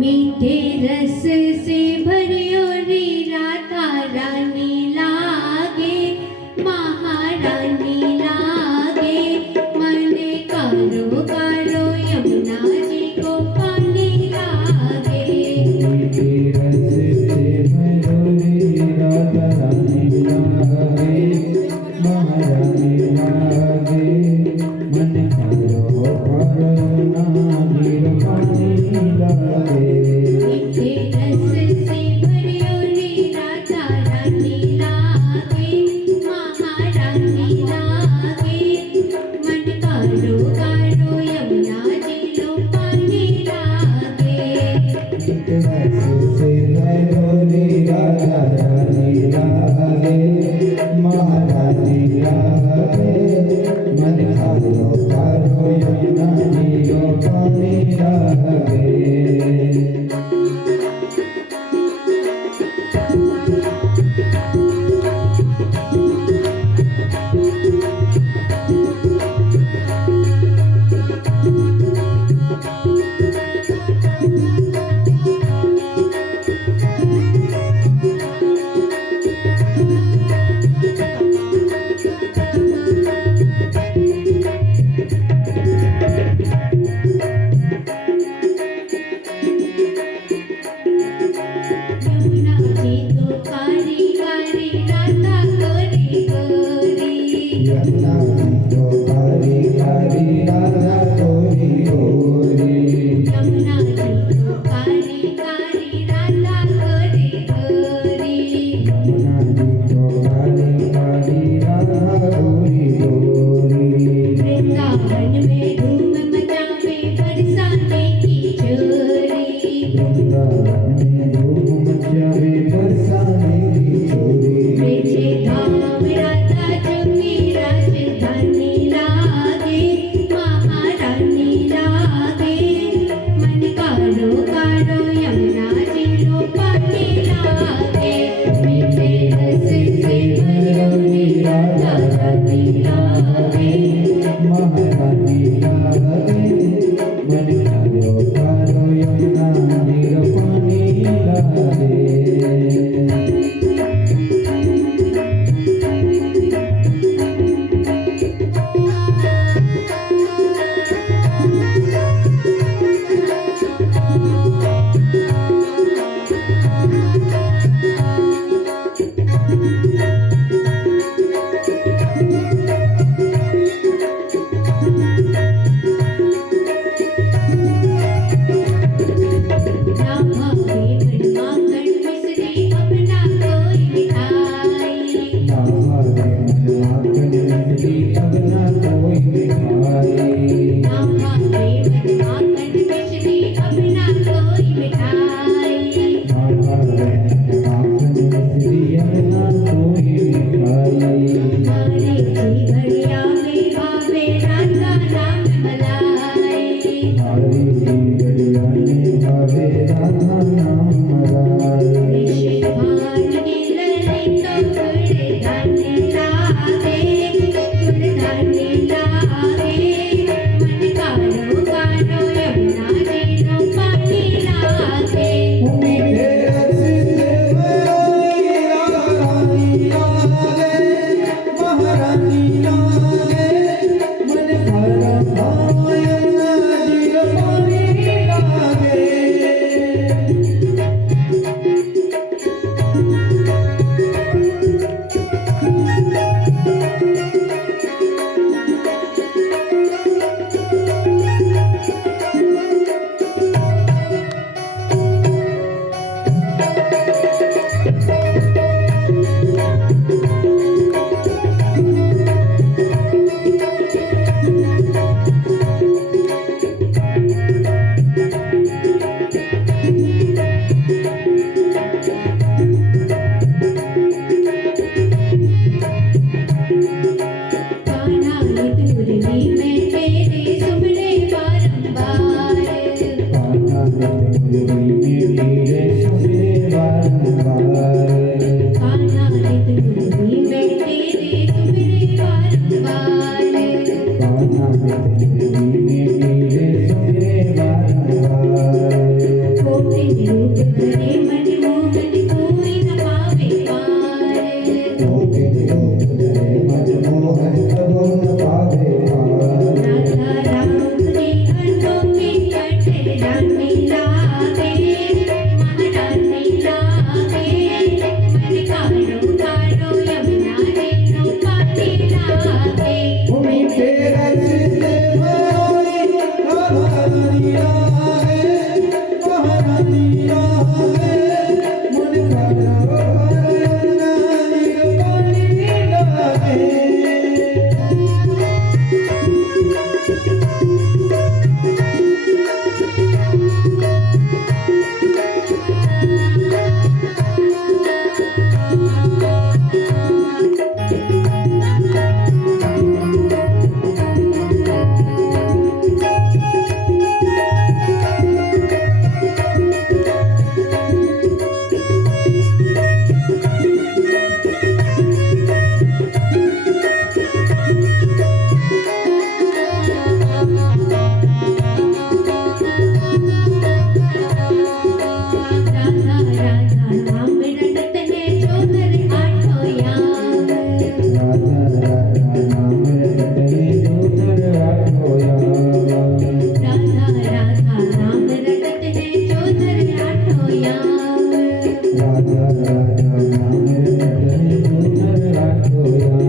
मीठे रस से भरियो री राधा रानी लागे, महारानी लागे। मन कारो कारो यमुना जी को पानी लागे। मीठे रस से भरियो री राधा रानी लागे, महारानी लागे। मन कारो कारो नानी पानी लागे। मीठे रस से भरियो री राधा रानी लागे, महारानी लागे। मन कारो कारो यमुना जी लो पानी लागे। मीठे रस से भरियो री राधा रानी लागे, महारानी लागे। मन कारो कारो यमुना जी लो पानी लागे। यमुना जी तो कारी कारी राधा गोरी गोरी। यमुना जी तो कारी कारी राधा गोरी गोरी। यमुना जी तो कारी कारी राधा गोरी गोरी। यमुना जी तो कारी कारी राधा गोरी गोरी। वृंदावन में धूम मचावे बरसाने की चोरी। वृंदावन में धूम मचावे बरसाने की चोरी। बेचे धाम राधा जोगी राजधानी लागे, महारानी लागे। मिश्री अब ना कोई मिठाई ना भावे मन माखन मिश्री अब ना कोई मिठाई माखन मिश्री अब ना कोई मिठाई हमारे जीवड़िया में भावे राधा नाम मलाई हमारी गड़िया में भावे राधा नाम मलाई भान गिलरे तो गुड़ धान्य लागे गुड़ धान्य लागे मन कारो कारो यमुना जीनो पानी लागे मीठे रस से भरी रानी लागे महारानी लागे मन भरा भायना जीव पानी लागे कान्हा दूरली में तेरे सुमरे बारंबार कान्हा दूरली में तेरे सुमरे बारंबार कान्हा दूरली में तेरे सुमरे बारंबार कान्हा दूरली में तेरे सुमरे बारंबार कोटि रूप धरे मनमोहन कोई न पावे पार कोटि रूप धरे मनमोहन कबो न पावे पार राधा राम ने अनोखे कटे रानी लागे महारानी लागे मन कारो कारो यमुना जीनो पानी लागे मीठे रस से भरी रानी लागे महारानी लागे मन भरा भरा जीव पानी लागे राधा राधा नाम रटत है जो नर आठों याम राधा राधा नाम रटते जो नर आठो याम राधा राधा नाम रटत है जो नर आठों याम राधा राधा नाम रटते जो नर आठो याम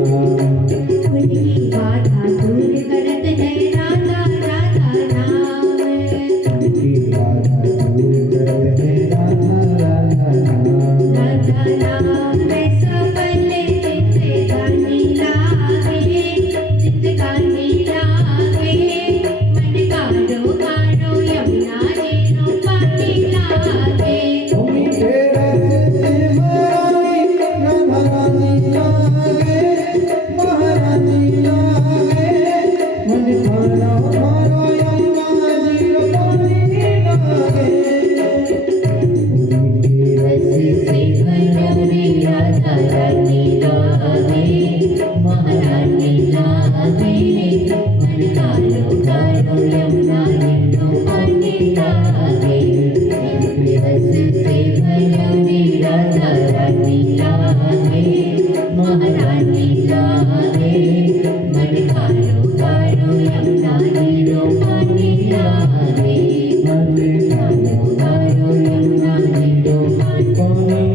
उनकी बाधा दूर करत है राधा राधा नाम उनकी बाधा दूर करते हैं राधा राधा नाम राधा नाम में सफल चित्त गानी लागे चित्त गानी लागे मन कारो कारो यमुना जीनो पानी लागे मीठे रस से भरी रानी लागे महारानी लागे मन भरा भरा यमुना जीव पानी लागे मीठे रस से भरी राधा रानी लागे महारानी लागे मन कारो कारो यमुना जीनो पानी लागे रस से भरी राधा रानी लागे महारानी लागे मन कारो कारो यमुना जीनो पानी लागे कारो कारो यमुना जीनो पानी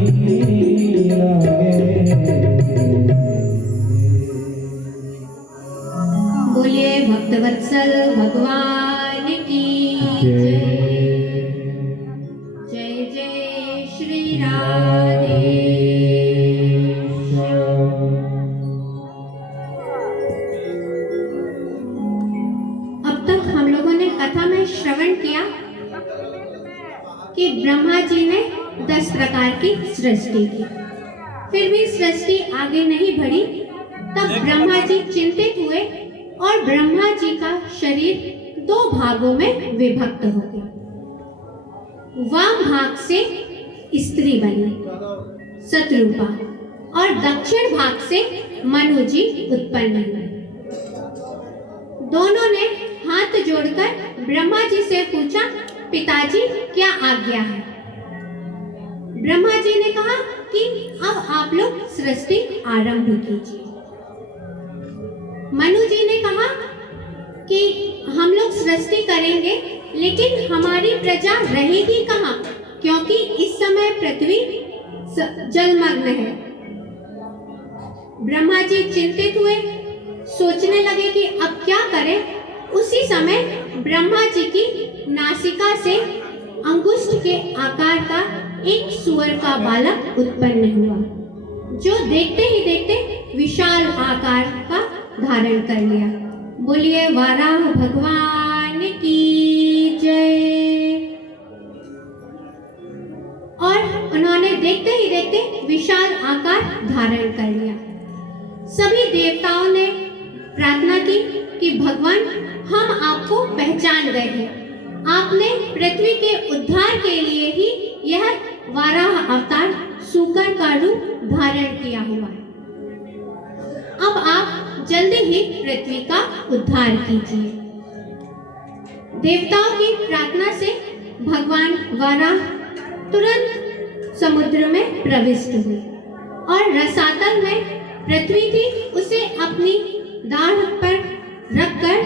बोलिए भक्तवत्सल भगवान की जय जय जय श्री राधे कथा में श्रवण किया कि ब्रह्मा जी ने 10 प्रकार की सृष्टि की, फिर भी सृष्टि आगे नहीं बढ़ी। तब ब्रह्मा जी चिंतित हुए और ब्रह्मा जी का शरीर 2 भागों में विभक्त हो गया। वाम भाग से स्त्री बनी शत्रुपा और दक्षिण भाग से मनु जी उत्पन्न हुए। दोनों ने हाथ जोड़कर ब्रह्मा जी से पूछा, पिताजी क्या आज्ञा है? ब्रह्मा जी ने कहा कि अब आप लोग सृष्टि आरंभ कीजिए। मनु जी ने कहा कि हम लोग सृष्टि करेंगे, लेकिन हमारी प्रजा रहेगी कहाँ, क्योंकि इस समय पृथ्वी जलमग्न है। ब्रह्मा जी चिंतित हुए, सोचने लगे कि अब क्या करें। उसी समय ब्रह्मा जी की नासिका से अंगुष्ठ के आकार का एक सुअर का बालक उत्पन्न हुआ, जो देखते ही देखते विशाल आकार का धारण कर लिया। बोलिए वाराह भगवान की जय। और उन्होंने देखते ही देखते विशाल आकार धारण कर लिया। सभी देवताओं ने प्रार्थना की कि भगवान, हम आपको पहचान गए हैं, आपने पृथ्वी के उद्धार के लिए ही यह वाराह अवतार सूकर का रूप धारण किया हुआ है। अब आप जल्दी ही पृथ्वी का उद्धार कीजिए। देवताओं की प्रार्थना से भगवान वाराह तुरंत समुद्र में प्रविष्ट हुए और रसातल में पृथ्वी थी उसे अपनी दाढ़ पर रखकर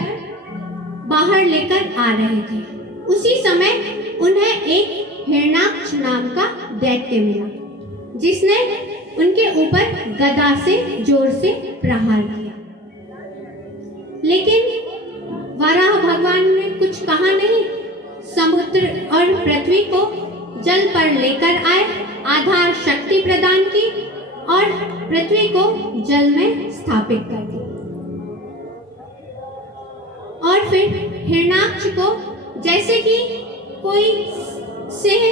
बाहर लेकर आ रहे थे। उसी समय उन्हें एक हिरण्याक्ष नाम का दैत्य मिला, जिसने उनके ऊपर गदा से जोर से प्रहार किया। लेकिन वराह भगवान ने कुछ कहा नहीं। समुद्र और पृथ्वी को जल पर लेकर आए, आधार शक्ति प्रदान की और पृथ्वी को जल में स्थापित कर दिया। और फिर हिरण्याक्ष को जैसे कि कोई सिंह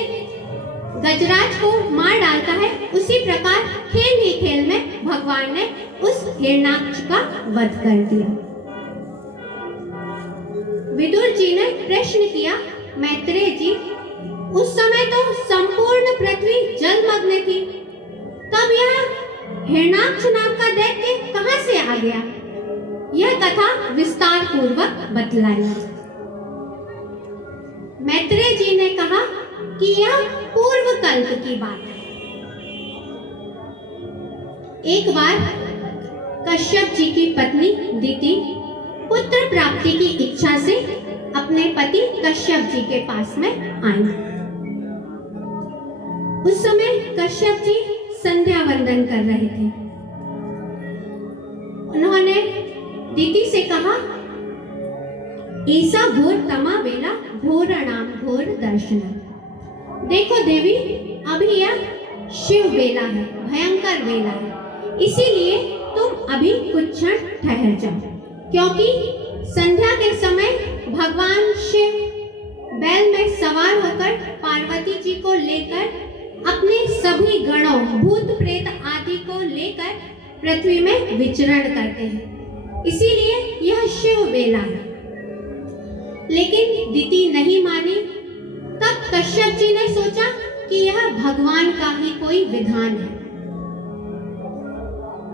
गजराज को मार डालता है, उसी प्रकार खेल ही खेल में भगवान ने उस हिरण्याक्ष का वध कर दिया। विदुर जी ने प्रश्न किया, मैत्रेय जी, उस समय तो संपूर्ण पृथ्वी जलमग्न थी, तब यह हिरण्याक्ष नाम का दैत्य कहां से आ गया? यह कथा विस्तार पूर्वक बतलाई। मैत्रेय जी ने कहा कि यह पूर्व कल्प की बात है। एक बार कश्यप जी की पत्नी दिति पुत्र प्राप्ति की इच्छा से अपने पति कश्यप जी के पास में आई। उस समय कश्यप जी संध्या वंदन कर रहे थे। उन्होंने दिति से कहा, ऐसा घोर तमा वेला घोर नाम घोर दर्शन। देखो देवी, अभी यह शिव वेला है, भयंकर वेला है, इसीलिए तुम अभी कुछ क्षण ठहर जाओ, क्योंकि संध्या के समय भगवान शिव बैल में सवार होकर पार्वती जी को लेकर अपने सभी गणों भूत प्रेत आदि को लेकर पृथ्वी में विचरण करते हैं, इसीलिए यह शिव वेला है। लेकिन दिति नहीं मानी। तब कश्यप जी ने सोचा कि यह भगवान का ही कोई विधान है।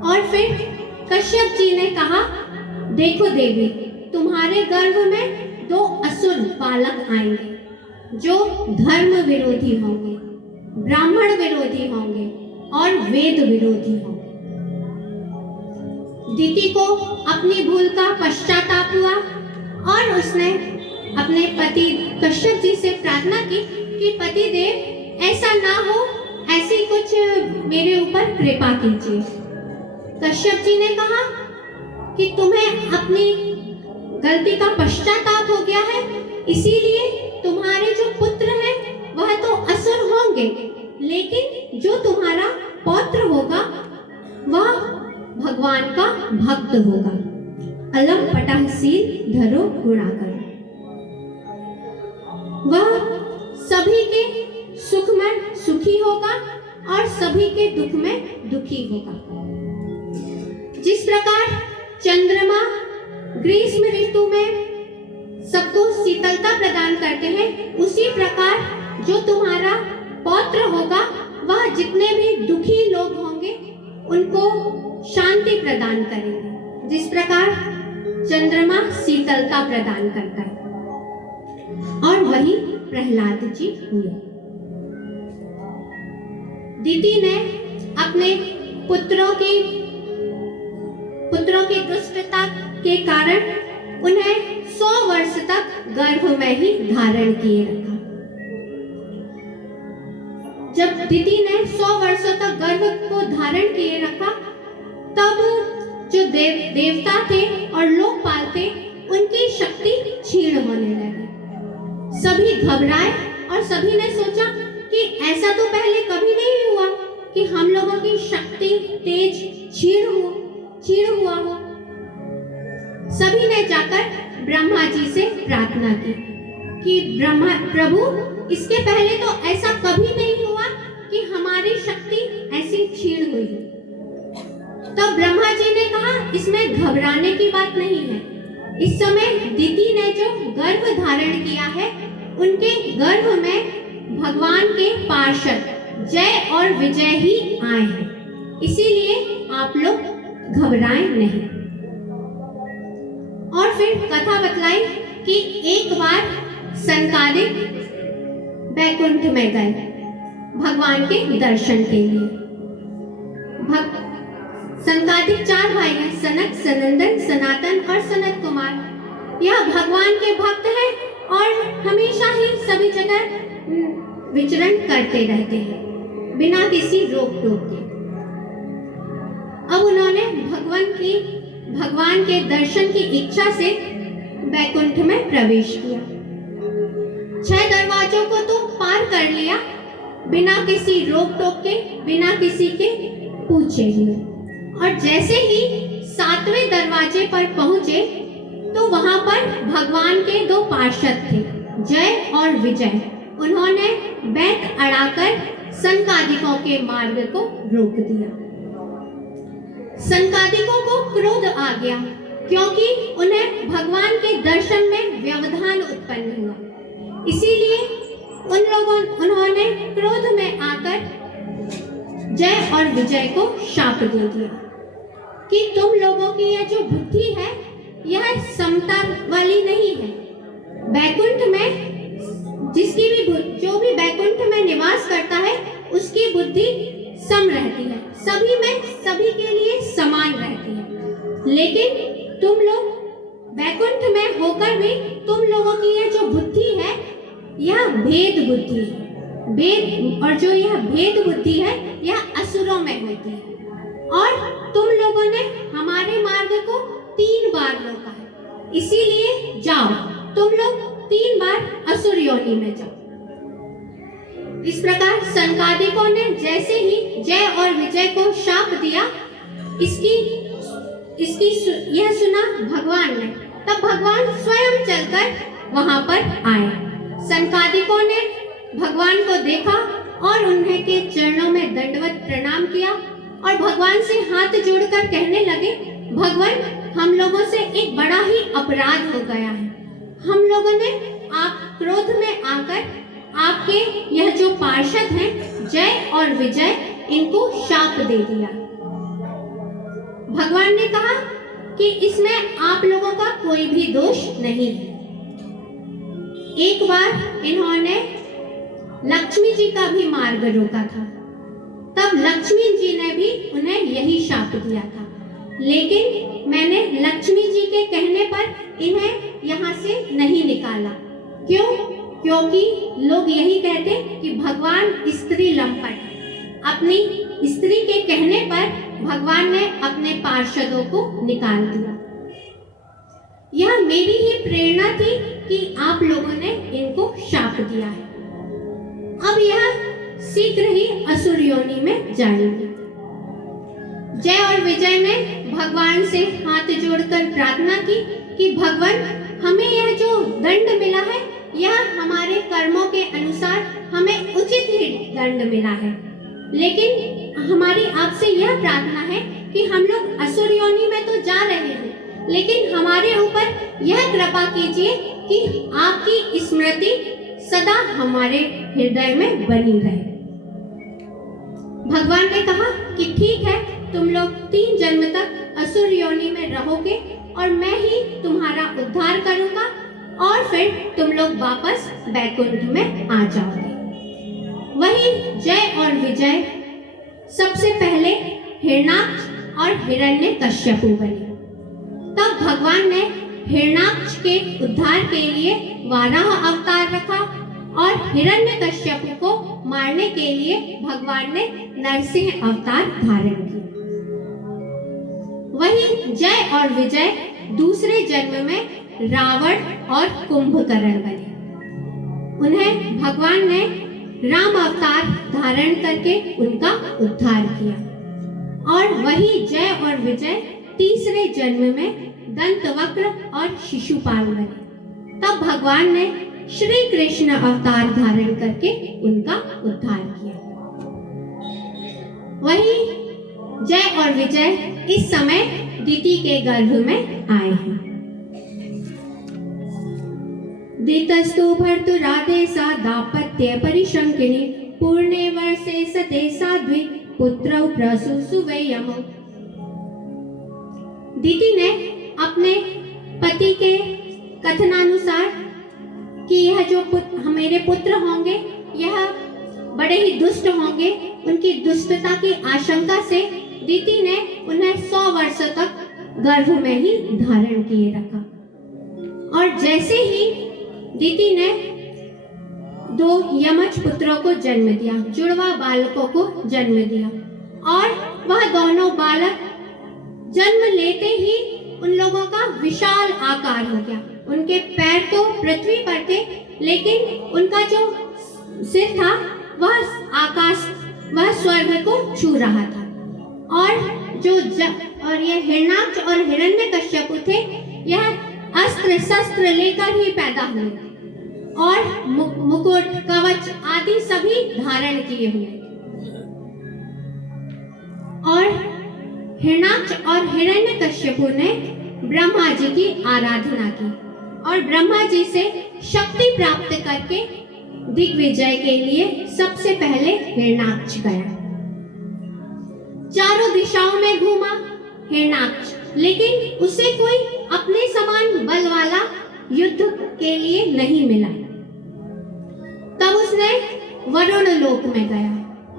और फिर कश्यप जी ने कहा, देखो देवी, तुम्हारे गर्भ में 2 असुर बालक आएंगे जो धर्म विरोधी होंगे, ब्राह्मण विरोधी होंगे और वेद विरोधी होंगे। दिति को अपनी भूल का पश्चाताप हुआ और उसने अपने पति कश्यप जी से प्रार्थना की कि पति देव, ऐसा ना हो, ऐसी कुछ मेरे ऊपर कृपा कीजिए। कश्यप जी ने कहा कि तुम्हें अपनी गलती का पश्चाताप हो गया है, इसीलिए तुम्हारे जो पुत्र हैं वह तो असुर होंगे, लेकिन जो तुम्हारा पौत्र होगा वह भगवान का भक्त होगा। अलम पटः सील धरो गुणाकर। वह सभी के सुख में सुखी होगा और सभी के दुख में दुखी होगा। जिस प्रकार चंद्रमा ग्रीष्म ऋतु में सबको शीतलता प्रदान करते हैं, उसी प्रकार जो तुम्हारा पौत्र होगा वह जितने भी दुखी लोग होंगे उनको शांति प्रदान करेंगे, जिस प्रकार चंद्रमा शीतलता प्रदान करता है। और वही प्रहलाद जी हुए। दीदी ने अपने पुत्रों की दुष्टता के कारण उन्हें 100 वर्ष तक गर्भ में ही धारण किए रखा। जब दीदी ने 100 वर्षों तक गर्भ को धारण किए रखा, तब जो देवता थे और लोकपाल थे, उनकी शक्ति क्षीण होने लगी। सभी घबराए और सभी ने सोचा कि ऐसा तो पहले कभी नहीं हुआ कि हम लोगों की शक्ति तेज क्षीण हुआ हो। सभी ने जाकर ब्रह्मा जी से प्रार्थना की कि प्रभु, इसके पहले तो ऐसा कभी नहीं हुआ कि हमारी शक्ति ऐसी क्षीण हुई। तब ब्रह्मा जी ने कहा, इसमें घबराने की बात नहीं है। इस समय दीदी ने जो गर्भ धारण किया है, उनके गर्भ में भगवान के पार्षद जय और विजय ही आए हैं, इसीलिए आप लोग घबराएं नहीं। और फिर कथा बतलाई कि एक बार सनकादिक बैकुंठ में गए भगवान के दर्शन के लिए। सनकादिक 4 भाई हैं, सनक, सनंदन, सनातन और सनत कुमार। यह भगवान के भक्त हैं और हमेशा ही सभी जगह विचरण करते रहते हैं बिना किसी रोक टोक के। अब उन्होंने भगवान के दर्शन की इच्छा से बैकुंठ में प्रवेश किया। 6 दरवाजों को तो पार कर लिया बिना किसी रोक टोक के, बिना किसी के पूछे हुए। और जैसे ही 7वें दरवाजे पर पहुंचे तो वहां पर भगवान के 2 पार्षद थे, जय और विजय। उन्होंने बैत अड़ाकर सनकादिकों के मार्ग को रोक दिया। सनकादिकों को क्रोध आ गया क्योंकि उन्हें भगवान के दर्शन में व्यवधान उत्पन्न हुआ। इसीलिए उन्होंने क्रोध में आकर जय और विजय को शाप दे दिया कि तुम लोगों की यह जो बुद्धि है, यह समता वाली नहीं है। बैकुंठ में जो भी बैकुंठ में निवास करता है, उसकी बुद्धि सम रहती है, सभी में सभी के लिए समान रहती है। लेकिन तुम लोग बैकुंठ में होकर भी तुम लोगों की यह जो बुद्धि है, यह भेद बुद्धि है। और जो यह भेद बुद्धि है, यह असुरों में होती है। और तुम लोगों ने हमारे मार्ग को 3 बार रोका है, इसीलिए जाओ, तुम लोग 3 बार असुर योनि में जाओ। इस प्रकार सनकादिकों ने जैसे ही जय और विजय को शाप दिया, यह सुना भगवान ने। तब भगवान स्वयं चलकर वहां पर आए। सनकादिकों ने भगवान को देखा और उन्हें के चरणों में दंडवत प्रणाम किया और भगवान से हाथ जोड़कर कहने लगे, भगवान, हम लोगों से एक बड़ा ही अपराध हो गया है। हम लोगों ने आप क्रोध में आकर आपके यह जो पार्षद हैं, जय और विजय, इनको शाप दे दिया। भगवान ने कहा कि इसमें आप लोगों का कोई भी दोष नहीं है। एक बार इन्होंने लक्ष्मी जी का भी मार्ग रोका था, तब लक्ष्मी जी ने भी उन्हें यही शाप दिया था। लेकिन मैंने लक्ष्मी जी के कहने पर इन्हें यहाँ से नहीं निकाला। क्यों? क्योंकि लोग यही कहते कि भगवान स्त्री लंपट है। अपनी स्त्री के कहने पर भगवान ने अपने पार्षदों को निकाल दिया। यह मेरी ही प्रेरणा थी कि आप लोगों ने इनको शाप दिया है। अब यह शीघ्र ही असुर योनि में जाएंगे। जय और विजय ने भगवान से हाथ जोड़कर प्रार्थना की कि भगवान, हमें यह जो दंड मिला है, यह हमारे कर्मों के अनुसार हमें उचित ही दंड मिला है, लेकिन हमारी आपसे यह प्रार्थना है कि हम लोग असुर योनि में तो जा रहे हैं, लेकिन हमारे ऊपर यह कृपा कीजिए कि आपकी स्मृति सदा हमारे हृदय में बनी रहे। भगवान ने कहा कि ठीक है, तुम लोग 3 जन्म तक असुर योनि में रहोगे और मैं ही तुम्हारा उद्धार करूंगा और फिर तुम लोग वापस वैकुंठ में आ जाओगे। वही जय और विजय सबसे पहले हिरण्याक्ष और हिरण्यकश्यपु बने। तब भगवान ने हिरण्याक्ष के उद्धार के लिए वाराह अवतार रखा और हिरण्यकश्यपु को मारने के लिए भगवान ने नरसिंह अवतार धारण किया। वही जय और विजय दूसरे जन्म में रावण और कुंभकर्ण बने। उन्हें भगवान ने राम अवतार धारण करके उनका उद्धार किया। और वही जय और विजय तीसरे जन्म में दंतवक्र और शिशुपाल बने। तब भगवान ने श्री कृष्ण अवतार धारण करके उनका उद्धार किया। वही जय और विजय इस समय दिति के गर्भ में आए हैं। दितस्तु भर्तुरादेशा दाम्पत्य परिशंकिनी पूर्णे वर्षे सते साध्वी पुत्रौ प्रसूसुवे यमौ। दिति ने अपने पति के कथनानुसार कि यह जो मेरे पुत्र होंगे यह बड़े ही दुष्ट होंगे, उनकी दुष्टता की आशंका से दिति ने उन्हें 100 वर्ष तक गर्भ में ही धारण किए रखा। और जैसे ही दिति ने 2 यमज पुत्रों को जन्म दिया, जुड़वा बालकों को जन्म दिया, और वह दोनों बालक जन्म लेते ही उन लोगों का विशाल आकार हो गया। उनके पैर तो पृथ्वी पर थे, लेकिन उनका जो सिर था वह वह स्वर्ग को छू रहा था। और ये हिरण्याक्ष और हिरण्यकश्यपु थे, यह अस्त्र शस्त्र लेकर ही पैदा हुए और मुकुट कवच आदि सभी धारण किए हुए। और हिरण्याक्ष और हिरण्यकश्यपु ने ब्रह्मा जी की आराधना की और ब्रह्मा जी से शक्ति प्राप्त करके दिग्विजय के लिए सबसे पहले हिरण्याक्ष गया। चारों दिशाओं में घूमा हिरण्याक्ष, लेकिन उसे कोई अपने समान बल वाला युद्ध के लिए नहीं मिला। तब उसने वरुण लोक में गया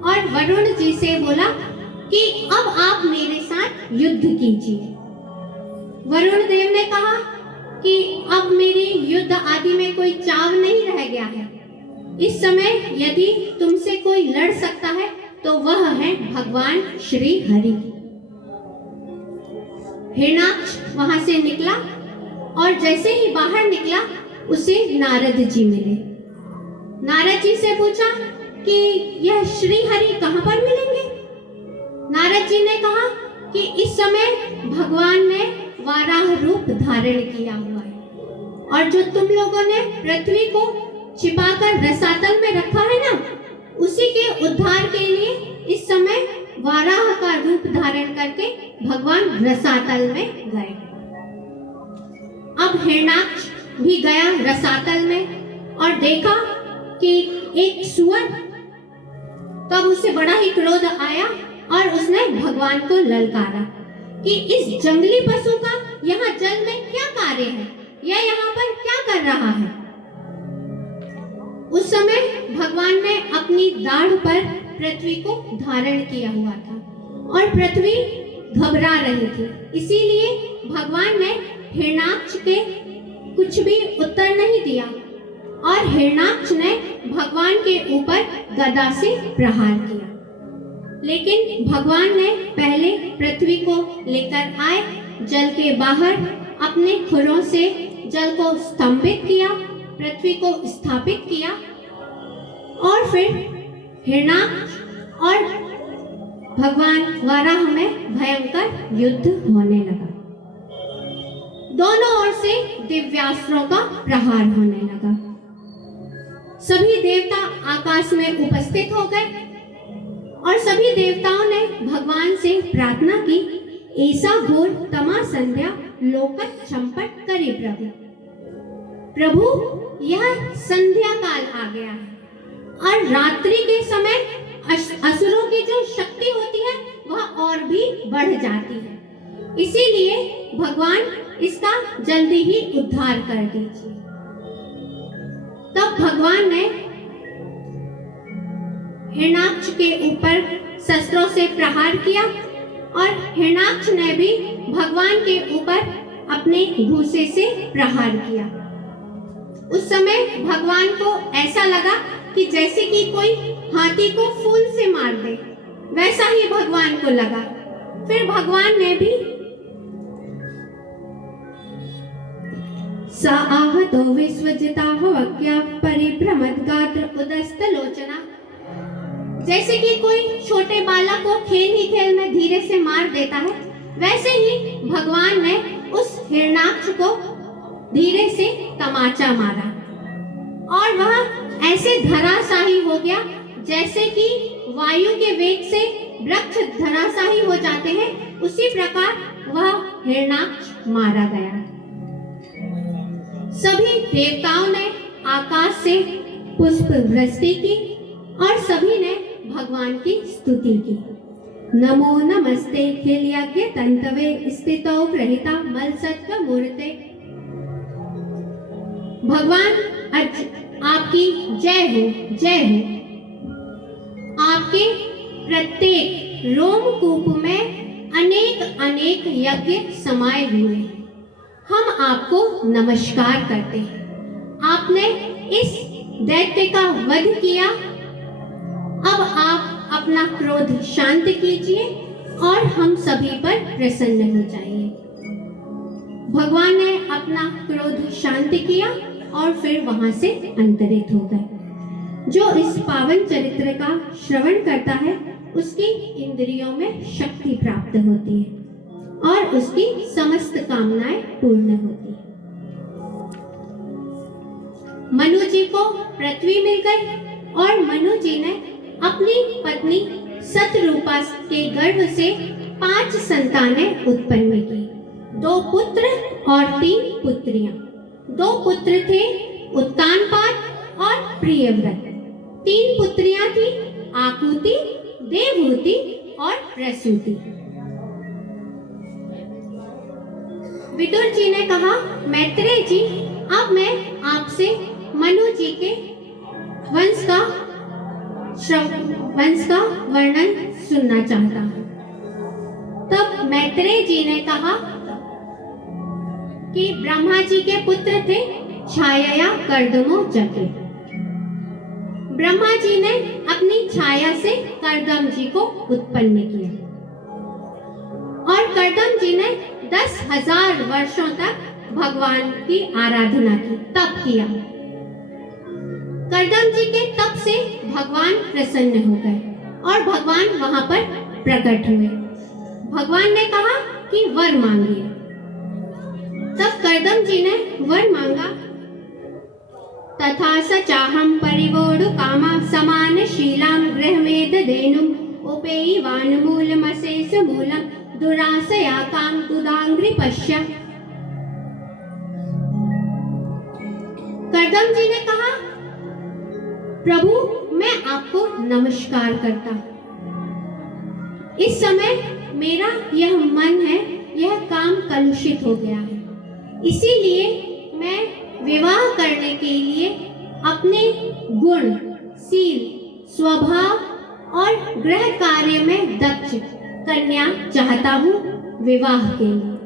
और वरुण जी से बोला कि अब आप मेरे साथ युद्ध कीजिए। वरुण देव ने कहा कि अब मेरी युद्ध आदि में कोई चाव नहीं रह गया है। इस समय यदि तुमसे कोई लड़ सकता है तो वह है भगवान श्री हरि। हिरण्याक्ष वहां से निकला और जैसे ही बाहर निकला उसे नारद जी मिले। नारद जी से पूछा कि यह श्री हरि कहां पर मिलेंगे। नारद जी ने कहा कि इस समय भगवान ने वाराह रूप धारण किया हुआ है और जो तुम लोगों ने पृथ्वी को छिपाकर रसातल में रखा है ना, उसी के उद्धार के लिए इस समय वाराह का रूप धारण करके भगवान रसातल में गए। अब हिरण्याक्ष भी गया रसातल में और देखा कि एक सुअर। तब उसे बड़ा ही क्रोध आया और उसने भगवान को ललकारा कि इस जंगली पशु का यहाँ जल में क्या कार्य है, यह यहाँ पर क्या कर रहा है। उस समय भगवान ने अपनी दाढ़ पर पृथ्वी को धारण किया हुआ था और पृथ्वी घबरा रही थी, इसीलिए भगवान ने हिरण्याक्ष के कुछ भी उत्तर नहीं दिया और हिरण्याक्ष ने भगवान के ऊपर गदा से प्रहार किया। लेकिन भगवान ने पहले पृथ्वी को लेकर आए, जल के बाहर अपने खुरों से जल को स्तंभित किया, पृथ्वी को स्थापित किया और फिर हिरण्याक्ष और भगवान वाराह में भयंकर युद्ध होने लगा। दोनों ओर से दिव्यास्त्रों का प्रहार होने लगा। सभी देवता आकाश में उपस्थित हो गए और सभी देवताओं ने भगवान से प्रार्थना की, ऐसा घोर तमा संध्या लोकत चंपट करे प्रभु। प्रभु, यह संध्या काल आ गया है और रात्रि के समय असुरों की जो शक्ति होती है वह और भी बढ़ जाती है, इसीलिए भगवान इसका जल्दी ही उद्धार कर दीजिए। तब भगवान ने हिरण्याक्ष के ऊपर शस्त्रों से प्रहार किया और हिरण्याक्ष ने भी भगवान के ऊपर अपने घूंसे से प्रहार किया। उस समय भगवान को ऐसा लगा कि जैसे कि कोई हाथी को फूल से मार दे, वैसा ही भगवान को लगा। फिर भगवान ने भी सा आहतो विश्वजिताः वक्या परिभ्रमत गात्र उदस्त लोचना, जैसे कि कोई छोटे बालक को खेल ही खेल में धीरे से मार देता है, वैसे ही भगवान ने उस हिरण्याक्ष को धीरे से तमाचा मारा और वह ऐसे धराशाही हो गया जैसे कि वायु के वेग से वृक्ष धराशाही हो जाते हैं, उसी प्रकार वह हिरण्याक्ष मारा गया। सभी देवताओं ने आकाश से पुष्प वृष्टि की और सभी ने भगवान की स्तुति की। नमो नमस्ते खिलयज्ञ तंतवे स्थितौ प्रहिता मलसत्व मूर्ते। भगवान आपकी जय हो, जय हो। आपके प्रत्येक रोमकूप में अनेक अनेक यज्ञ समाये हुए हैं। हम आपको नमस्कार करते हैं। आपने इस दैत्य का वध किया, अब आप अपना क्रोध शांत कीजिए और हम सभी पर प्रसन्न हो जाइए। भगवान ने अपना क्रोध शांत किया और फिर वहां से अंतरित हो गए। जो इस पावन चरित्र का श्रवण करता है उसकी इंद्रियों में शक्ति प्राप्त होती है और उसकी समस्त कामनाएं पूर्ण होती है। मनु जी को पृथ्वी मिल गई और मनु जी ने अपनी पत्नी सतरूपा के गर्भ से 5 संतानें उत्पन्न की, 2 पुत्र और 3 पुत्रियां। 2 पुत्र थे उत्तानपाद और प्रियव्रत, 3 पुत्रियां थी आकुति, देवहूति और प्रसूति। विदुर जी ने कहा, मैत्रेय जी, अब मैं आपसे मनु जी के वंश का वर्णन सुनना चाहता हूँ। तब मैत्रेय जी ने कहा कि ब्रह्मा जी के पुत्र थे छाया कर्दमो जके। ब्रह्मा जी ने अपनी छाया से कर्दम जी को उत्पन्न किया और कर्दम जी ने 10,000 वर्षों तक भगवान की आराधना की, तप किया। कर्दम जी के तप से भगवान प्रसन्न हो गए और भगवान वहां पर प्रकट हुए। भगवान ने कहा कि वर मांगिए। तब कर्दम जी ने वर मांगा, तथा स चाहम परिवोडु कामा समान शीलाम गृहमेद देनुम उपेयी वान मूलमशेष मूलम दुरासया काम दुदांग्रि पश्य। कर्दम जी ने कहा, प्रभु, मैं आपको नमस्कार करता हूँ। इस समय मेरा यह मन है, यह काम कलुषित हो गया है, इसीलिए मैं विवाह करने के लिए अपने गुण, सील, स्वभाव और गृह कार्य में दक्ष कन्या चाहता हूँ विवाह के लिए।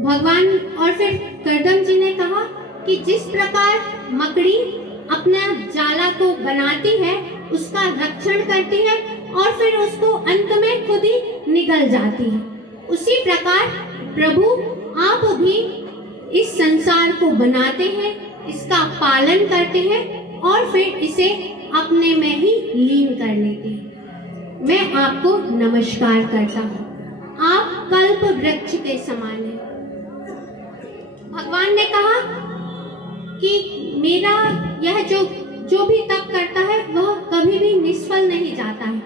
भगवान और फिर कर्दम जी ने कहा कि जिस प्रकार मकड़ी अपना जाला को बनाती है, उसका रक्षण करती है और फिर उसको अंत में खुद ही निगल जाती है, उसी प्रकार प्रभु आप भी इस संसार को बनाते हैं, इसका पालन करते हैं और फिर इसे अपने में ही लीन कर लेते हैं। मैं आपको नमस्कार करता हूँ, आप कल्प वृक्ष के समान हैं। भगवान ने कहा कि मेरा यह जो भी तप करता है वह कभी भी निष्फल नहीं जाता है,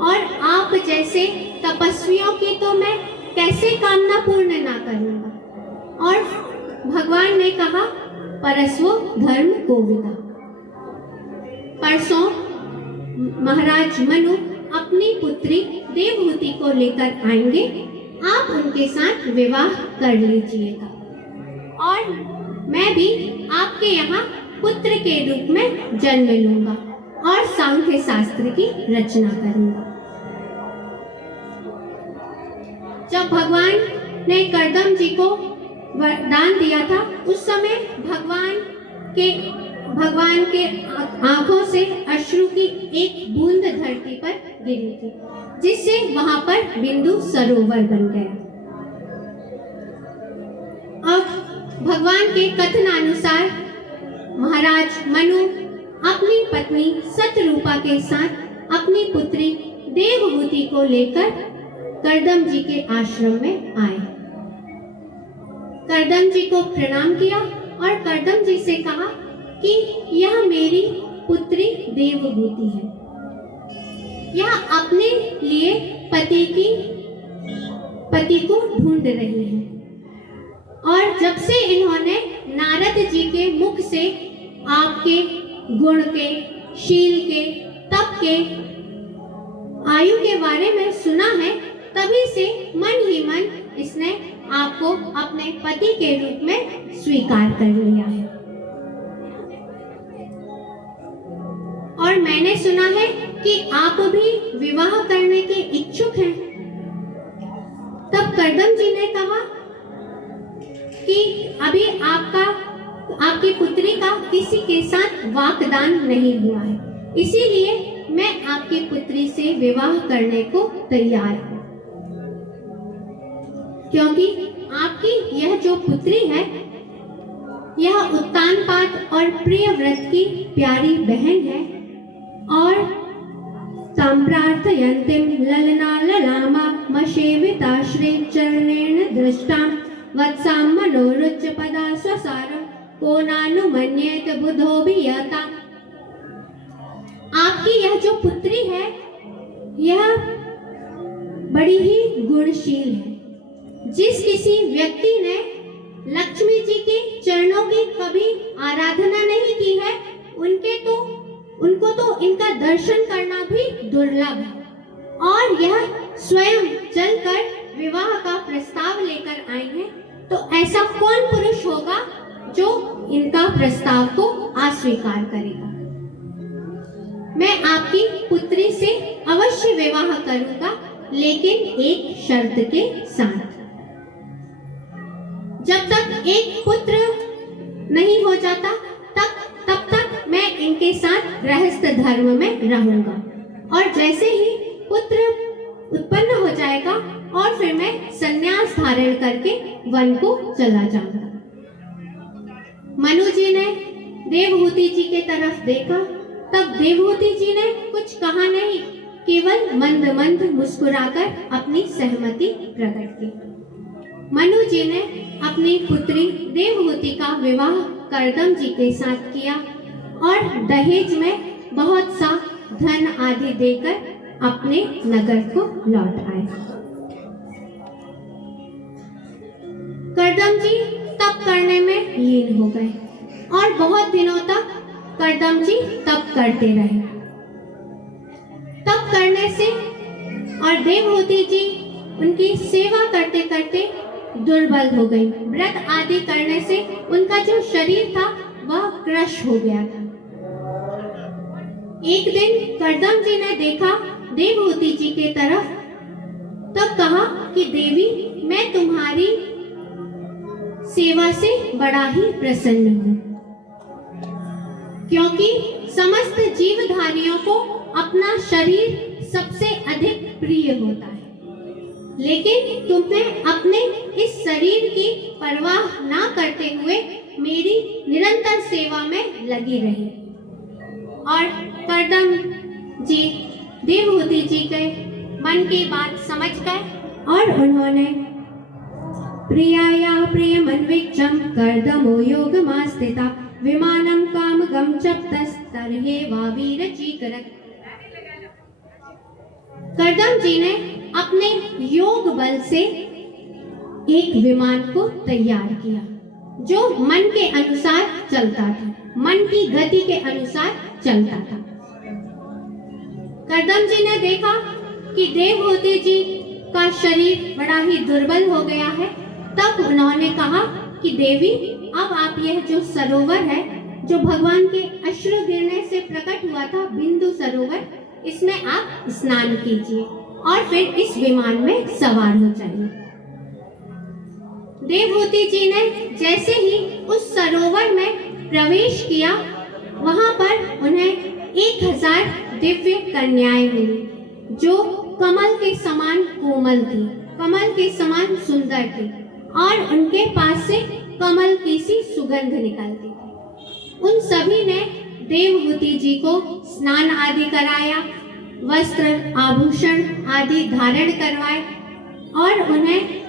और आप जैसे तपस्वियों की तो मैं कैसे कामना पूर्ण ना करूँगा। और भगवान ने कहा, परस्वो धर्म कोविदा। परसों महाराज मनु अपनी पुत्री देवहूति को लेकर आएंगे, आप उनके साथ विवाह कर लीजिएगा, और मैं भी आपके यहाँ पुत्र के रूप में जन्म लूंगा और सांख्य शास्त्र की रचना करूंगा। जब भगवान ने कर्दम जी को वरदान दिया था, उस समय भगवान के आंखों से अश्रु की एक बूंद धरती पर गिरी थी, जिससे वहां पर बिंदु सरोवर बन गया। अब भगवान के कथनानुसार महाराज मनु अपनी पत्नी सतरूपा के साथ अपनी पुत्री देवहूति को लेकर कर्दम जी के आश्रम में आए। कर्दम जी को प्रणाम किया और कर्दम जी से कहा कि यह मेरी पुत्री देवहूति है। यह अपने लिए पति को ढूंढ रही है, और जब से इन्होंने नारद जी के मुख से आपके गुण के, शील के, तप के, आयु के बारे में सुना है, तभी से मन ही मन इसने आपको अपने पति के रूप में स्वीकार कर लिया है। और मैंने सुना है कि आप भी विवाह करने के इच्छुक हैं। तब कर्दम जी ने कहा कि अभी आपकी पुत्री का किसी के साथ वाकदान नहीं हुआ है, इसीलिए मैं आपकी पुत्री से विवाह करने को तैयार हूँ, क्योंकि आपकी यह जो पुत्री है, यह उत्तानपाद और प्रियव्रत की प्यारी बहन है, और संप्रार्थयन्तीं ललना ललामा मशेविता श्री चरणेन दृष्टां वत्सां मनोरुच्य पदा स्वसारं को नानुमन्येत बुधो बियता। आपकी यह जो पुत्री है, यह बड़ी ही गुणशील है। जिस किसी व्यक्ति ने लक्ष्मी जी के चरणों की कभी आराधना नहीं की है, उनको तो इनका दर्शन करना भी दुर्लभ है, और यह स्वयं चलकर विवाह का प्रस्ताव लेकर आई हैं, तो ऐसा कौन पुरुष होगा जो इनका प्रस्ताव को अस्वीकार करेगा। मैं आपकी पुत्री से अवश्य विवाह करूंगा, लेकिन एक शर्त के साथ। जब तक एक पुत्र नहीं हो जाता, तब तक मैं इनके साथ गृहस्थ धर्म में रहूंगा, और जैसे ही पुत्र उत्पन्न हो जाएगा और फिर मैं संन्यास धारण करके वन को चला जाऊंगा। मनु जी ने देवहूति जी के तरफ देखा, तब देवहूति जी ने कुछ कहा नहीं, केवल मंद मंद मुस्कुराकर अपनी सहमति प्रकट की। मनु जी ने अपनी पुत्री देवहूति का विवाह कर्दम जी के साथ किया, और दहेज में बहुत सा धन आदि देकर अपने नगर को लौट आए। कर्दम जी तप करने में लीन हो गए, और बहुत दिनों तक कर्दम जी तप करते रहे। तप करने से और देवहूति जी उनकी सेवा करते करते दुर्बल हो गई। व्रत आदि करने से उनका जो शरीर था वह क्रश हो गया था। एक दिन कर्दम जी ने देखा देवहूति जी के तरफ, तब कहा कि देवी, मैं तुम्हारी सेवा से बड़ा ही प्रसन्न हूँ, क्योंकि समस्त जीवधारियों को अपना शरीर सबसे अधिक प्रिय होता है, लेकिन तुमने अपने इस शरीर की परवाह ना करते हुए मेरी निरंतर सेवा में लगी रही। और कर्दम जी देवहूति जी के मन की बात समझ गए, और उन्होंने प्रियाया प्रियमन्वीक्षं कर्दमो योगमास्थिता विमानं कामगं चप्तस्तर्हे वावीरचीकरत्। कर्दम जी ने अपने योग बल से एक विमान को तैयार किया जो मन के अनुसार चलता था, मन की गति के अनुसार चलता था। कर्दम जी ने देखा कि देवहूति जी का शरीर बड़ा ही दुर्बल हो गया है। तब उन्होंने कहा कि देवी, अब आप यह जो सरोवर है, जो भगवान के अश्रु गिरने से प्रकट हुआ था, बिंदु सरोवर, इसमें आप स्नान कीजिए और फिर इस विमान में सवार हो जाइए। देवहूति जी ने जैसे ही उस सरोवर में प्रवेश किया, वहां पर उन्हें 1000 दिव्य कन्याएं मिली जो कमल के समान कोमल थी, कमल के समान सुंदर थी और उनके पास से कमल की सी सुगंध निकलती थी। उन सभी ने देवहूति जी को स्नान आदि कराया, वस्त्र आभूषण आदि धारण करवाए और उन्हें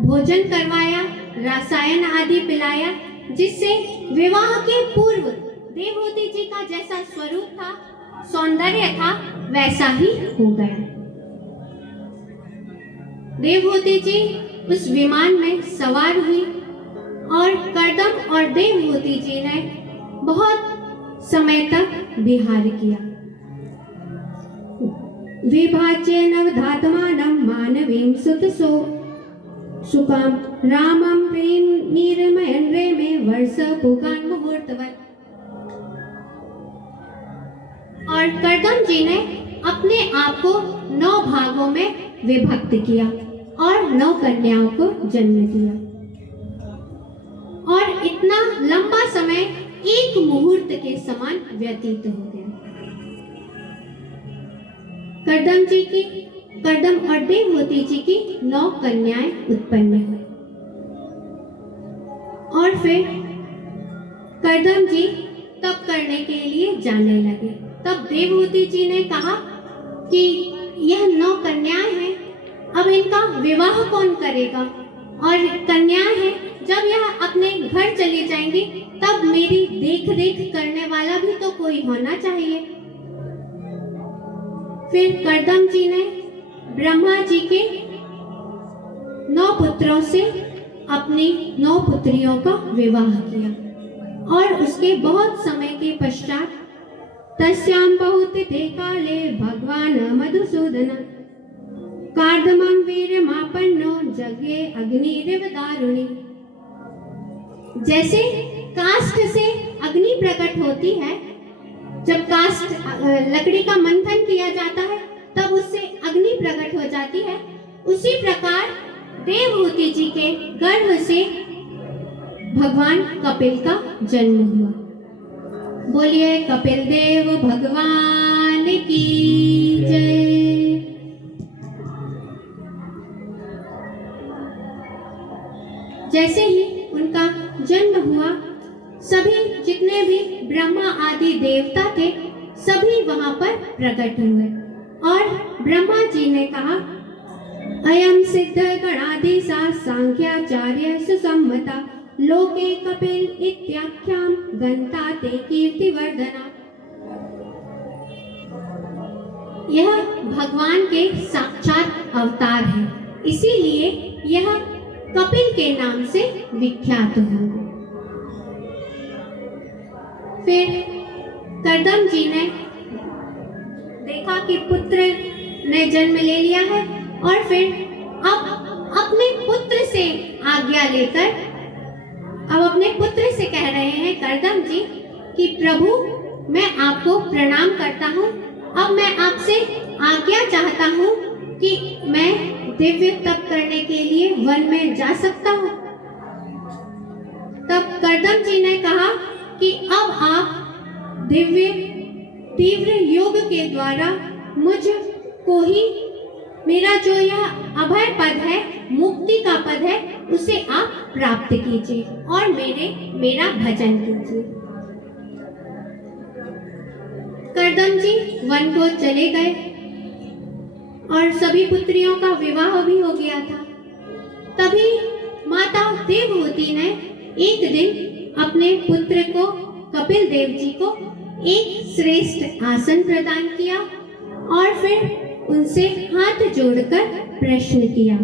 भोजन करवाया, रसायन आदि पिलाया, जिससे विवाह के पूर्व देवहूति जी का जैसा स्वरूप था, सौंदर्य था, वैसा ही हो गया। देवहूति जी उस विमान में सवार हुई और कर्दम और देवहूति जी ने बहुत समय तक विहार किया। विभाज्य नवधात्मानं मानवीं सुतसो सुकाम रामं प्रेम निर्मयन रेमे वर्ष पुकान मुहूर्तवत्। और कर्दम जी ने अपने आप को 9 भागों में विभक्त किया और 9 कन्याओं को जन्म दिया और इतना लंबा समय एक मुहूर्त के समान व्यतीत हो गया। कर्दम और देवहूति जी की 9 कन्याएं उत्पन्न हुई और फिर कर्दम जी तप करने के लिए जाने लगे। तब देवहूति जी ने कहा कि यह 9 कन्याएं हैं, अब इनका विवाह कौन करेगा? और कन्याएं हैं, जब यह अपने घर चली जाएंगी तब मेरी देख रेख करने वाला भी तो कोई होना चाहिए। फिर कर्दम जी ने ब्रह्मा जी के 9 पुत्रों से अपनी 9 पुत्रियों का विवाह किया और उसके बहुत समय के पश्चात तस्यां बहुतिथे काले भगवान मधुसूदन कार्दमं वीर्यमापन्नो जगे अग्निरिव दारुणी। जैसे काष्ठ से अग्नि प्रकट होती है, जब काष्ठ लकड़ी का मंथन किया जाता है तब उससे अग्नि प्रकट हो जाती है, उसी प्रकार देवहूति जी के गर्भ से भगवान कपिल का जन्म हुआ। बोलिए कपिल देव भगवान की जय। जैसे ही उनका जन्म हुआ, सभी जितने भी ब्रह्मा आदि देवता थे सभी वहां पर प्रकट हुए और ब्रह्मा जी ने कहा, अयम सिद्ध गणाधीशा सांख्याचार्य सुसम्मता लोके कपिल इत्याख्याम गंता ते कीर्तिवर्धना। यह भगवान के साक्षात अवतार है, इसीलिए यह कपिल के नाम से विख्यात हुआ। फिर कर्दम जी ने देखा कि पुत्र ने जन्म ले लिया है और फिर अब अपने पुत्र से आज्ञा लेकर अब अपने पुत्र से कह रहे हैं कर्दम जी कि प्रभु, मैं आपको प्रणाम करता हूँ, अब मैं आपसे आज्ञा चाहता हूँ कि मैं दिव्य तप करने के लिए वन में जा सकता हूँ। तब कर्दम जी ने कहा कि अब आप दिव्य तीव्र योग के द्वारा मुझ को ही मेरा जो यह अभय पद है, मुक्ति का पद है, उसे आप प्राप्त कीजिए और मेरा भजन कीजिए। कर्दम जी वन को चले गए और सभी पुत्रियों का विवाह भी हो गया था। तभी माता देवहूति ने एक दिन अपने पुत्र को कपिल देव जी को एक श्रेष्ठ आसन प्रदान किया और फिर उनसे हाथ जोड़कर प्रश्न किया।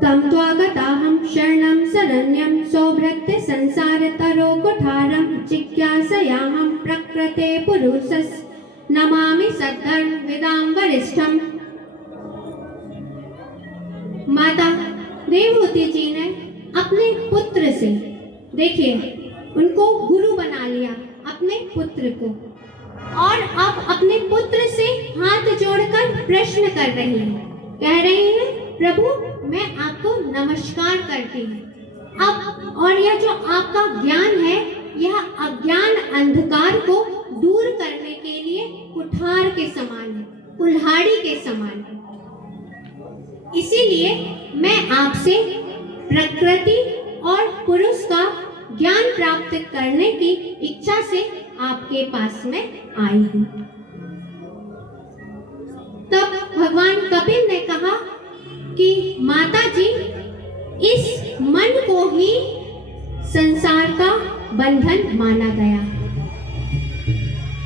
तम त्वागताहं शरणं शरण्यं सौभृत्य संसारतरो कुठारं जिज्ञासयाहं प्रकृते पुरुषस्य नमामि सद्धर्म विदां वरिष्ठम। माता देवहूति जी ने अपने पुत्र से, देखिए, उनको गुरु बना लिया अपने पुत्र को, और अब अपने पुत्र से हाथ जोड़कर प्रश्न कर रही है। कह रही है, प्रभु मैं आपको नमस्कार करती हूँ। अब और यह जो आपका ज्ञान है, यह अज्ञान अंधकार को दूर करने के लिए कुठार के समान है, कुल्हाड़ी के समान है। इसीलिए मैं आपसे प्रकृति और पुरुष का ज्ञान प्राप्त करने की इच्छा से आपके पास में आई हूँ। तब भगवान कपिल ने कहा कि माता जी, इस मन को ही संसार का बंधन माना गया।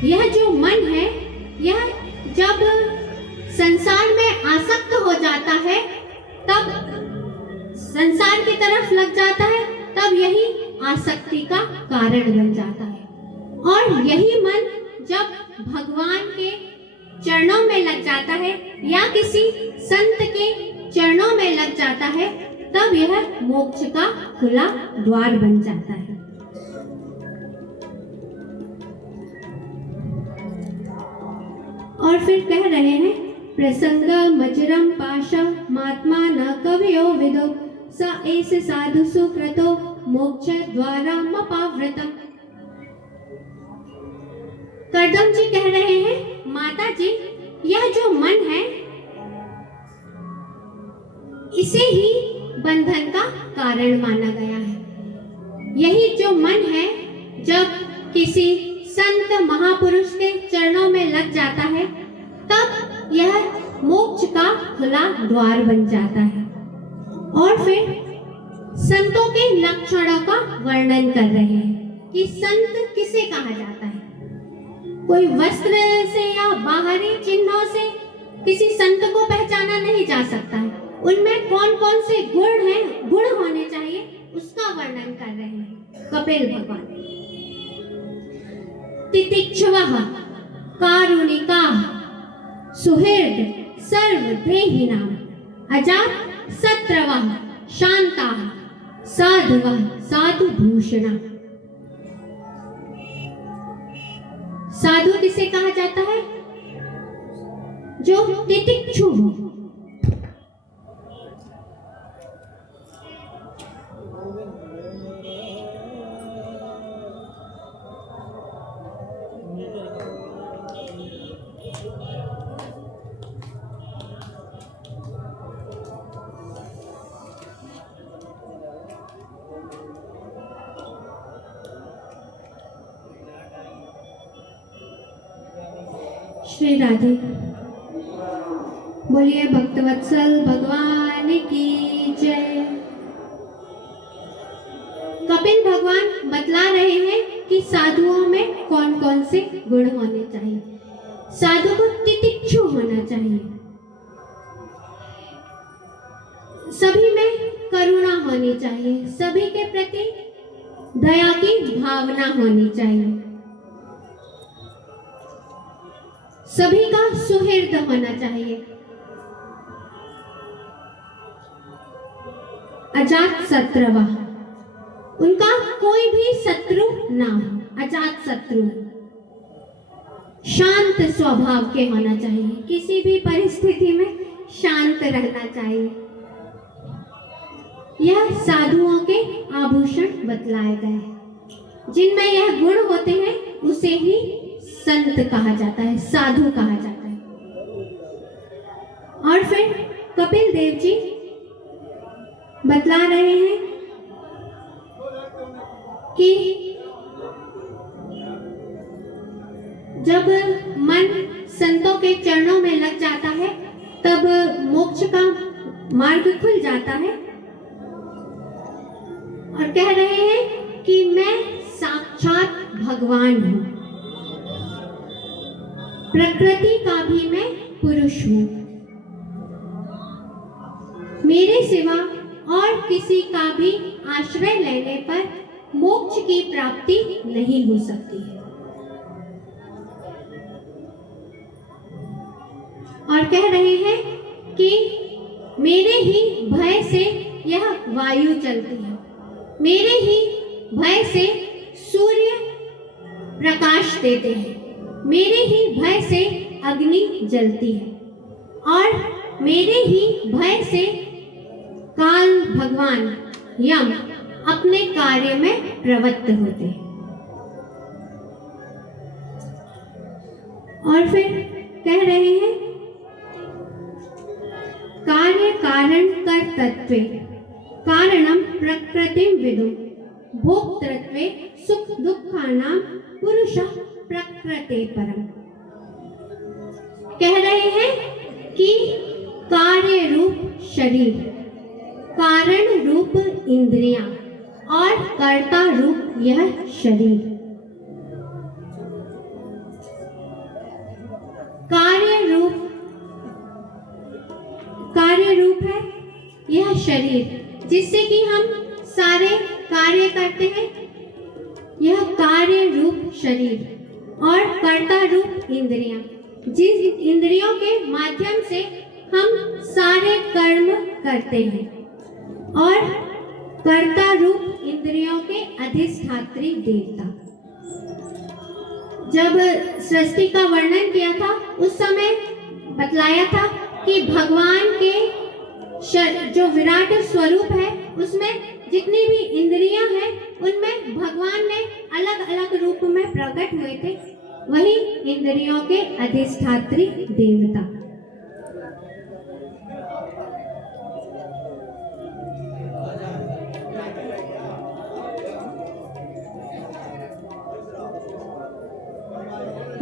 यह जो मन है, यह जब संसार में आसक्त हो जाता है, तब संसार की तरफ लग जाता है, तब यही आसक्ति का कारण बन जाता है। और यही मन जब भगवान के चरणों में लग जाता है या किसी संत के चरणों में लग जाता है, तब यह मोक्ष का खुला द्वार बन जाता है। और फिर कह रहे हैं, प्रसंग मजरम पाशा महात्मा न कवयो विदो स एस साधु सुकृतो मोक्ष द्वारम अपाव्रतम। करदम जी कह रहे हैं, माता जी, यह जो मन है, इसे ही बंधन का कारण माना गया है। यही जो मन है, जब किसी संत महापुरुष के चरणों में लग जाता है, तब यह मोक्ष का खुला द्वार बन जाता है। और फिर संतों के लक्षणों का वर्णन कर रहे हैं कि संत किसे कहा जाता है। कोई वस्त्र से या बाहरी चिन्हों से किसी संत को पहचाना नहीं जा सकता है। उनमें कौन कौन से गुण होने चाहिए, उसका वर्णन कर रहे हैं कपिल भगवान। तितिक्षवः कारुणिकाः सुहृद सर्वदेहिनां अजात शत्रवः शान्ताः साधवः साधुभूषणा। साधु किसे कहा जाता है? जो तितिक्षु हो। श्री राधे। बोलिए भक्तवत्सल भगवान की जय। कपिल भगवान बतला रहे हैं कि साधुओं में कौन कौन से गुण होने चाहिए। साधु को तितिक्षु होना चाहिए, सभी में करुणा होनी चाहिए, सभी के प्रति दया की भावना होनी चाहिए, सभी का सुहृद होना चाहिए, अजात शत्रु, उनका कोई भी शत्रु ना हो, अजात शत्रु, शांत स्वभाव के होना चाहिए, किसी भी परिस्थिति में शांत रहना चाहिए। यह साधुओं के आभूषण बतलाए गए हैं। जिनमें यह गुण होते हैं उसे ही संत कहा जाता है, साधु कहा जाता है। और फिर कपिल देव जी बतला रहे हैं कि जब मन संतों के चरणों में लग जाता है तब मोक्ष का मार्ग खुल जाता है। और कह रहे हैं कि मैं साक्षात भगवान हूँ, प्रकृति का भी मैं पुरुष हूँ, मेरे सिवा और किसी का भी आश्रय लेने पर मोक्ष की प्राप्ति नहीं हो सकती है। और कह रहे हैं कि मेरे ही भय से यह वायु चलती है, मेरे ही भय से सूर्य प्रकाश देते हैं, मेरे ही भय से अग्नि जलती है और मेरे ही भय से काल भगवान यम अपने कार्य में प्रवृत्त होते हैं। और फिर कह रहे हैं कार्य कारण कर्तृत्वे कारणम प्रकृतिम विदुम भोक्तृत्वे सुख दुखानां पुरुषः प्रकृते परम। कह रहे हैं कि कार्य रूप शरीर, कारण रूप इंद्रियां और कर्ता रूप यह शरीर, कार्य रूप है यह शरीर जिससे कि हम सारे कार्य करते हैं, यह कार्य रूप शरीर और कर्ता रूप इंद्रियां, जिस इंद्रियों के माध्यम से हम सारे कर्म करते हैं और कर्ता रूप इंद्रियों के अधिष्ठात्री देवता। जब सृष्टि का वर्णन किया था उस समय बतलाया था कि भगवान के जो विराट स्वरूप है उसमें जितनी भी इंद्रियां हैं उनमें भगवान ने अलग अलग रूप में प्रकट हुए थे, वही इंद्रियों के अधिष्ठात्री देवता।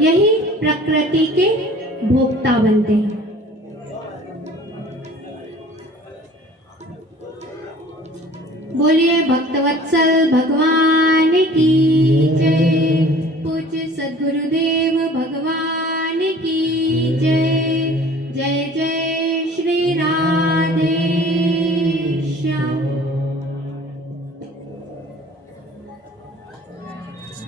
यही प्रकृति के भोक्ता बनते हैं। बोलिए भक्तवत्सल भगवान की जय, पूज्य सद्गुरुदेव भगवान की जय।